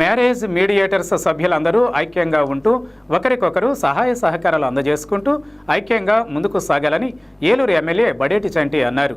Marriage mediators సభ్యులందరూ ఐక్యంగా ఉంటూ ఒకరికొకరు సహాయ సహకారాలు అందజేసుకుంటూ ఐక్యంగా ముందుకు సాగాలని ఏలూరు ఎమ్మెల్యే బడేటి చంటి అన్నారు.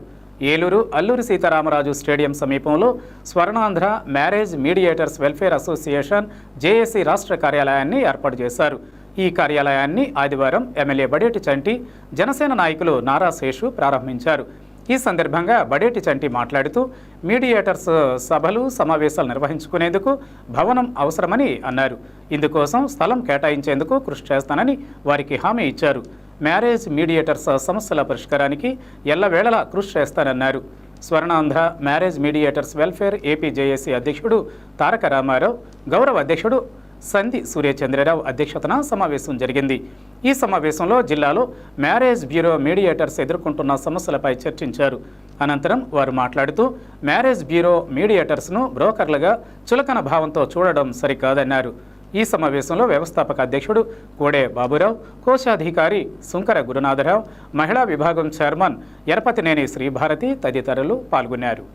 ఏలూరు అల్లూరి సీతారామరాజు స్టేడియం సమీపంలో Swarnandhra marriage mediators welfare association JAC రాష్ట్ర కార్యాలయాన్ని ఏర్పాటు చేశారు. ఈ కార్యాలయాన్ని ఆదివారం ఎమ్మెల్యే బడేటి చంటి, జనసేన నాయకులు నారా శేషు ప్రారంభించారు. ఈ సందర్భంగా బడేటి చంటి మాట్లాడుతూ మీడియేటర్స్ సభలు సమావేశాలు నిర్వహించుకునేందుకు భవనం అవసరమని అన్నారు. ఇందుకోసం స్థలం కేటాయించేందుకు కృషి చేస్తానని వారికి హామీ ఇచ్చారు. మ్యారేజ్ మీడియేటర్స్ సమస్యల పరిష్కారానికి ఎల్లవేళలా కృషి చేస్తానన్నారు. Swarnandhra marriage mediators welfare AP JAC అధ్యక్షుడు తారక రామారావు, గౌరవ అధ్యక్షుడు సంధి సూర్యచంద్రరావు అధ్యక్షతన సమావేశం జరిగింది. ఈ సమావేశంలో జిల్లాలో మ్యారేజ్ బ్యూరో మీడియేటర్స్ ఎదుర్కొంటున్న సమస్యలపై చర్చించారు. అనంతరం వారు మాట్లాడుతూ మ్యారేజ్ బ్యూరో మీడియేటర్స్ను బ్రోకర్లుగా చులకన భావంతో చూడడం సరికాదన్నారు. ఈ సమావేశంలో వ్యవస్థాపక అధ్యక్షుడు కోడే బాబురావు, కోశాధికారి సుంకర గురునాథరావు, మహిళా విభాగం చైర్మన్ ఎరపతినేని శ్రీభారతి తదితరులు పాల్గొన్నారు.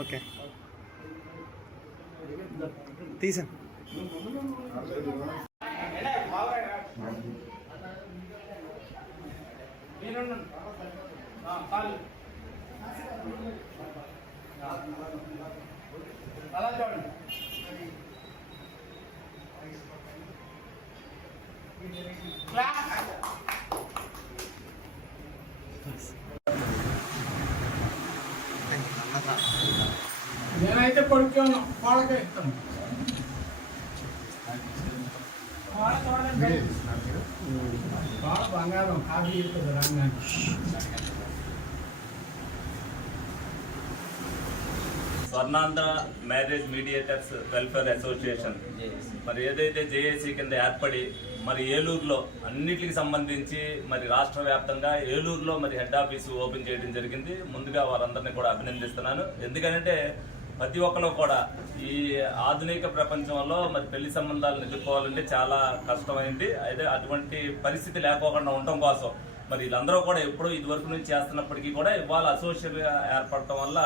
ఓకే తీసా నేనైతే కొడుకు వాళ్ళకే ఇస్తాను. బాగా బంగారం కాఫీ ఇస్తుంది రంగాన్ని. Swarnandhra marriage mediators welfare association మరి ఏదైతే జేఏసీ కింద ఏర్పడి మరి ఏలూరులో అన్నిటికి సంబంధించి మరి రాష్ట్ర వ్యాప్తంగా ఏలూరులో మరి హెడ్ ఆఫీసు ఓపెన్ చేయడం జరిగింది. ముందుగా వారందరినీ కూడా అభినందిస్తున్నాను. ఎందుకంటే ప్రతి ఒక్కరు కూడా ఈ ఆధునిక ప్రపంచంలో మరి పెళ్లి సంబంధాలను ఎదుర్కోవాలంటే చాలా కష్టమైంది. అయితే అటువంటి పరిస్థితి లేకోకుండా ఉండటం కోసం మరి వీళ్ళందరూ కూడా ఎప్పుడూ ఇదివరకు నుంచి చేస్తున్నప్పటికీ కూడా ఇవాళ అసోసియేషన్ ఏర్పడటం వల్ల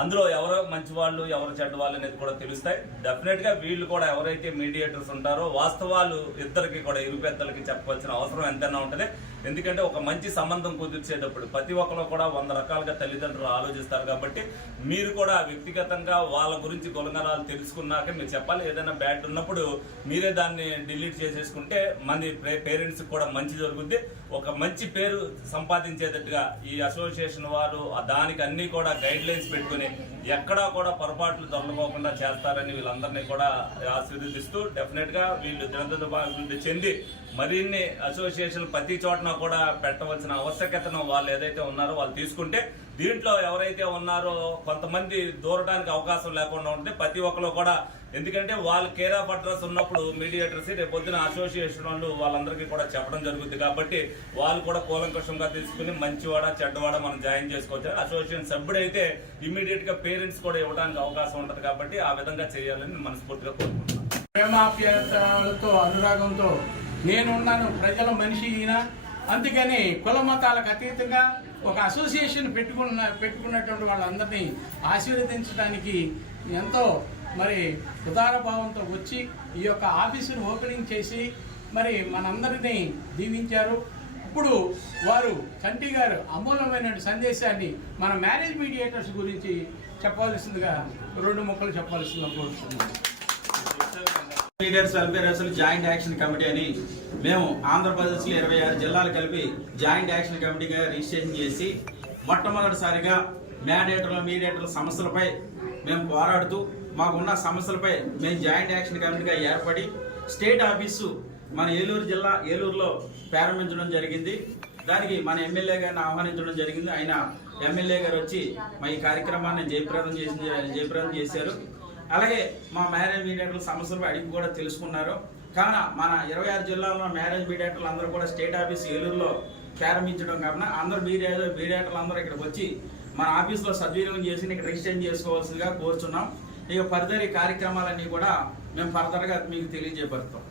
అందులో ఎవరో మంచి వాళ్ళు ఎవరు చెడ్డ వాళ్ళు అనేది కూడా తెలుస్తాయి. డెఫినెట్ గా వీళ్ళు కూడా ఎవరైతే మీడియేటర్స్ ఉంటారో వాస్తవాలు ఇద్దరికి కూడా ఇరు పెద్దలకి చెప్పవలసిన అవసరం ఎంతైనా ఉంటుంది. ఎందుకంటే ఒక మంచి సంబంధం కుదిర్చేటప్పుడు ప్రతి ఒక్కరు కూడా 100 రకాలుగా తల్లిదండ్రులు ఆలోచిస్తారు. కాబట్టి మీరు కూడా వ్యక్తిగతంగా వాళ్ళ గురించి గుణగణాలు తెలుసుకున్నాక మీరు చెప్పాలి. ఏదైనా బ్యాడ్ ఉన్నప్పుడు మీరే దాన్ని డిలీట్ చేసేసుకుంటే మన పేరెంట్స్ కూడా మంచి జరుగుద్ది. ఒక మంచి పేరు సంపాదించేటట్టుగా ఈ అసోసియేషన్ వారు దానికి అన్ని కూడా గైడ్ లైన్స్ పెట్టుకుని ఎక్కడా కూడా పొరపాట్లు దొరకకుండా చేస్తారని వీళ్ళందరినీ కూడా ఆశీర్వదిస్తూ డెఫినెట్ గా వీళ్ళు దినదిన చెంది మరిన్ని అసోసియేషన్ ప్రతి చోటన కూడా పెట్టవలసిన ఆవశ్యకతను వాళ్ళు ఏదైతే ఉన్నారో వాళ్ళు తీసుకుంటే దీంట్లో ఎవరైతే ఉన్నారో కొంతమంది దూరడానికి అవకాశం లేకుండా ఉంటే ప్రతి ఒక్కరు కూడా, ఎందుకంటే వాళ్ళు కేర్ ఆఫ్ అడ్రస్ ఉన్నప్పుడు మీడియేటర్స్ రేపు పొద్దున అసోసియేషన్ వాళ్ళు వాళ్ళందరికీ కూడా చెప్పడం జరుగుతుంది. కాబట్టి వాళ్ళు కూడా కూలంకషంగా తీసుకుని మంచివాడ చెడ్డవాడ మనం జాయిన్ చేసుకోవచ్చు. అసోసియేషన్ సభ్యుడైతే ఇమీడియట్ గా పేరెంట్స్ కూడా ఇవ్వడానికి అవకాశం ఉంటుంది. కాబట్టి ఆ విధంగా చేయాలని మనస్ఫూర్తిగా కోరుకుంటున్నాను. ప్రేమాప్యాయతలతో అనురాగంతో నేనున్నాను, ప్రజల మనిషి ఈయన. అందుకని కుల మతాలకు అతీతంగా ఒక అసోసియేషన్ పెట్టుకున్నటువంటి వాళ్ళందరినీ ఆశీర్వదించడానికి ఎంతో మరి ఉదారభావంతో వచ్చి ఈ యొక్క ఆఫీసును ఓపెనింగ్ చేసి మరి మనందరినీ దీవించారు. ఇప్పుడు వారు చంటి గారు అమూల్యమైన సందేశాన్ని మన మ్యారేజ్ మీడియేటర్స్ గురించి చెప్పవలసిందిగా 2 ముక్కలు చెప్పవలసిందిగా కోరుతున్నాను. Mediators welfare association joint action committee అని మేము ఆంధ్రప్రదేశ్లో 26 జిల్లాలు కలిపి జాయింట్ యాక్షన్ కమిటీగా రిజిస్ట్రేషన్ చేసి మొట్టమొదటిసారిగా మీడియేటర్ల సమస్యలపై మేము పోరాడుతూ మాకున్న సమస్యలపై మేము జాయింట్ యాక్షన్ కమిటీగా ఏర్పడి స్టేట్ ఆఫీసు మన ఏలూరు జిల్లా ఏలూరులో ప్రారంభించడం జరిగింది. దానికి మన ఎమ్మెల్యే గారిని ఆహ్వానించడం జరిగింది. ఆయన ఎమ్మెల్యే గారు వచ్చి మా ఈ కార్యక్రమాన్ని జయప్రదం చేశారు. అలాగే మా మ్యారేజ్ మీడియేటర్ల సమస్యలు అడిగి కూడా తెలుసుకున్నారు. కావున మన 26 జిల్లాల్లో మ్యారేజ్ మీడియేటర్లు అందరూ కూడా స్టేట్ ఆఫీస్ ఏలూరులో ప్రారంభించడం కావున అందరూ మీడియేటర్లు అందరూ ఇక్కడికి వచ్చి మన ఆఫీస్లో సద్వినియోగం చేసి ఇక్కడ రిజిస్ట్రేషన్ చేసుకోవాల్సిందిగా కోరుచున్నాం. ఇక ఫర్దర్ ఈ కార్యక్రమాలన్నీ కూడా మేము ఫర్దర్గా మీకు తెలియజేయబడతాం.